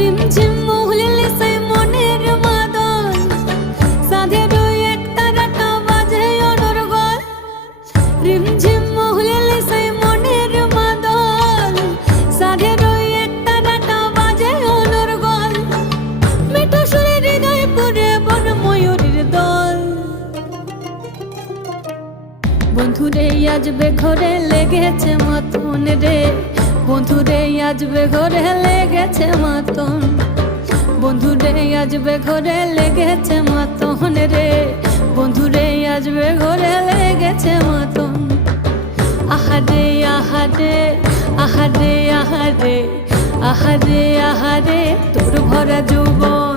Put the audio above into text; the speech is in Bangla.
রিমঝিম মহুলিলে সেই মনের মাদল, সাধের ওই একটা রাটা বাজে অনর্গল। রিমঝিম মহুলিলে সেই মনের মাদল, সাধের ওই একটা রাটা বাজে অনর্গল। মিঠো সুরে হৃদয় পুরে বন ময়ূরীর দল। বন্ধুরে আজবে ঘরে লেগেছে মতন রে, বন্ধুরে আজবে ঘরে লেগেছে মতন। বন্ধুরে আজবে ঘরে লেগেছে মতন রে, বন্ধুরে আজবে ঘরে লেগেছে মতন। আহারে আহারে আহারে আহারে আহারে আহারে তোর ভরা যৌবন।